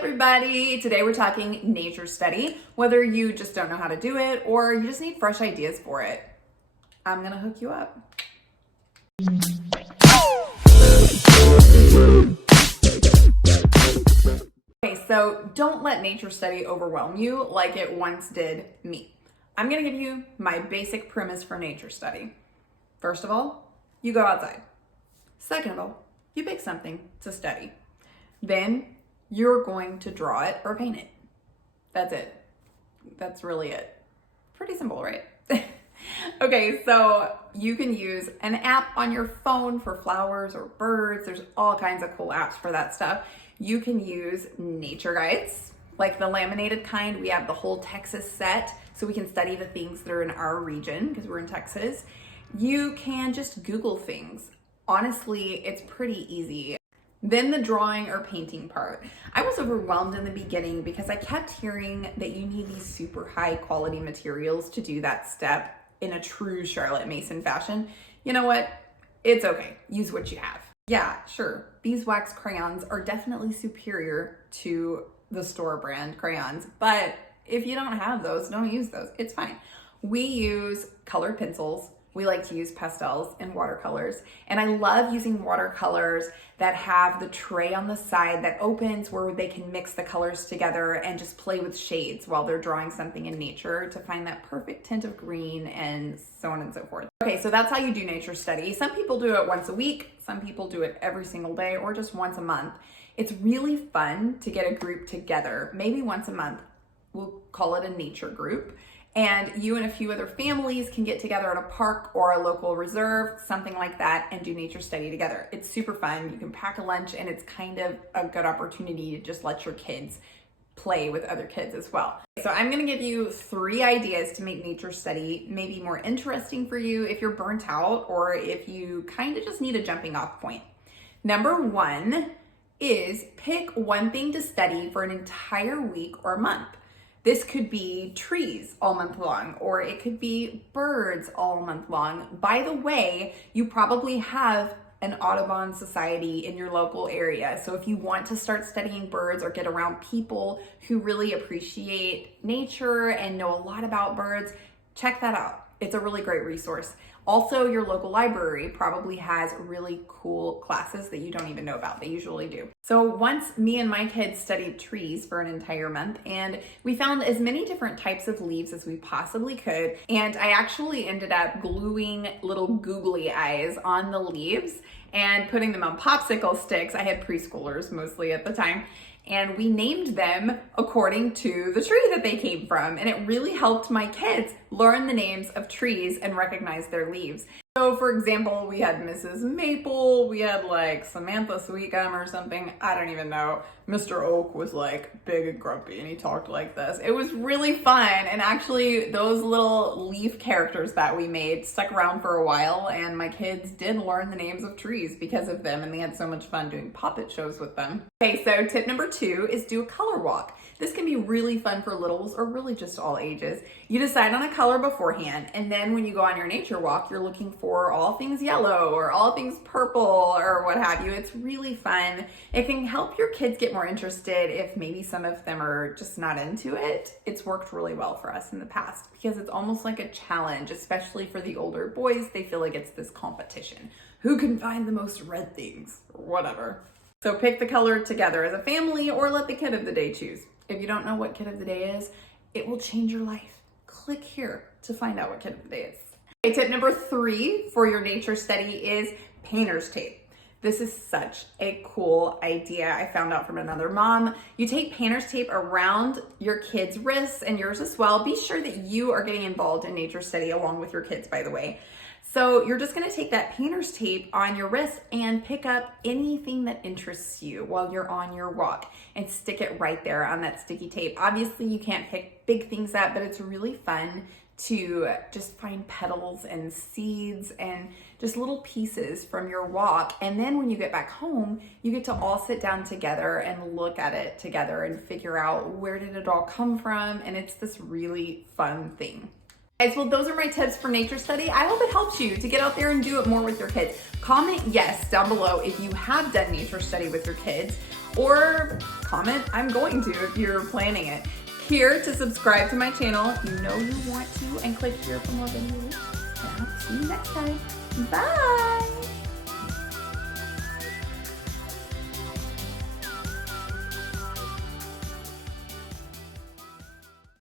everybody! Today we're talking nature study, whether you just don't know how to do it or you just need fresh ideas for it. I'm gonna hook you up. Okay, so don't let nature study overwhelm you like it once did me. I'm gonna give you my basic premise for nature study. First of all, you go outside. Second of all, you pick something to study. Then you're going to draw it or paint it. That's it. That's really it. Pretty simple, right? Okay, so you can use an app on your phone for flowers or birds. There's all kinds of cool apps for that stuff. You can use nature guides, like the laminated kind. We have the whole Texas set, so we can study the things that are in our region because we're in Texas. You can just Google things. Honestly, it's pretty easy. Then the drawing or painting part. I was overwhelmed in the beginning because I kept hearing that you need these super high quality materials to do that step in a true Charlotte Mason fashion. You know what? It's okay. Use what you have. Yeah, sure. Beeswax crayons are definitely superior to the store brand crayons, but if you don't have those, don't use those. It's fine. We use colored pencils. We like to use pastels and watercolors. And I love using watercolors that have the tray on the side that opens where they can mix the colors together and just play with shades while they're drawing something in nature to find that perfect tint of green and so on and so forth. Okay, so that's how you do nature study. Some people do it once a week. Some people do it every single day or just once a month. It's really fun to get a group together, maybe once a month. We'll call it a nature group. And you and a few other families can get together at a park or a local reserve, something like that, and do nature study together. It's super fun. You can pack a lunch and it's kind of a good opportunity to just let your kids play with other kids as well. So I'm gonna give you 3 ideas to make nature study maybe more interesting for you if you're burnt out or if you kind of just need a jumping off point. Number 1 is pick one thing to study for an entire week or month. This could be trees all month long, or it could be birds all month long. By the way, you probably have an Audubon Society in your local area. So if you want to start studying birds or get around people who really appreciate nature and know a lot about birds, check that out. It's a really great resource. Also, your local library probably has really cool classes that you don't even know about. They usually do. So once me and my kids studied trees for an entire month, and we found as many different types of leaves as we possibly could. And I actually ended up gluing little googly eyes on the leaves and putting them on popsicle sticks. I had preschoolers mostly at the time. And we named them according to the tree that they came from. And it really helped my kids learn the names of trees and recognize their leaves. So for example, we had Mrs. Maple, we had like Samantha Sweetgum or something, I don't even know. Mr. Oak was like big and grumpy and he talked like this. It was really fun, and actually those little leaf characters that we made stuck around for a while, and my kids did learn the names of trees because of them, and they had so much fun doing puppet shows with them. Okay, so tip number 2 is do a color walk. This can be really fun for littles or really just all ages. You decide on a color beforehand, and then when you go on your nature walk, you're looking for all things yellow or all things purple or what have you. It's really fun. It can help your kids get more interested if maybe some of them are just not into it. It's worked really well for us in the past because it's almost like a challenge, especially for the older boys. They feel like it's this competition. Who can find the most red things or whatever? So pick the color together as a family or let the kid of the day choose. If you don't know what kid of the day is, it will change your life. Click here to find out what kid of the day is. Okay, tip number 3 for your nature study is painter's tape. This is such a cool idea. I found out from another mom. You take painter's tape around your kids' wrists and yours as well. Be sure that you are getting involved in nature study along with your kids, by the way. So you're just gonna take that painter's tape on your wrist and pick up anything that interests you while you're on your walk and stick it right there on that sticky tape. Obviously you can't pick big things up, but it's really fun to just find petals and seeds and just little pieces from your walk. And then when you get back home, you get to all sit down together and look at it together and figure out where did it all come from. And it's this really fun thing. Guys, well, those are my tips for nature study. I hope it helps you to get out there and do it more with your kids. Comment yes down below if you have done nature study with your kids, or comment I'm going to if you're planning it. Here to subscribe to my channel, you know you want to, and click here for more videos. And I'll see you next time. Bye!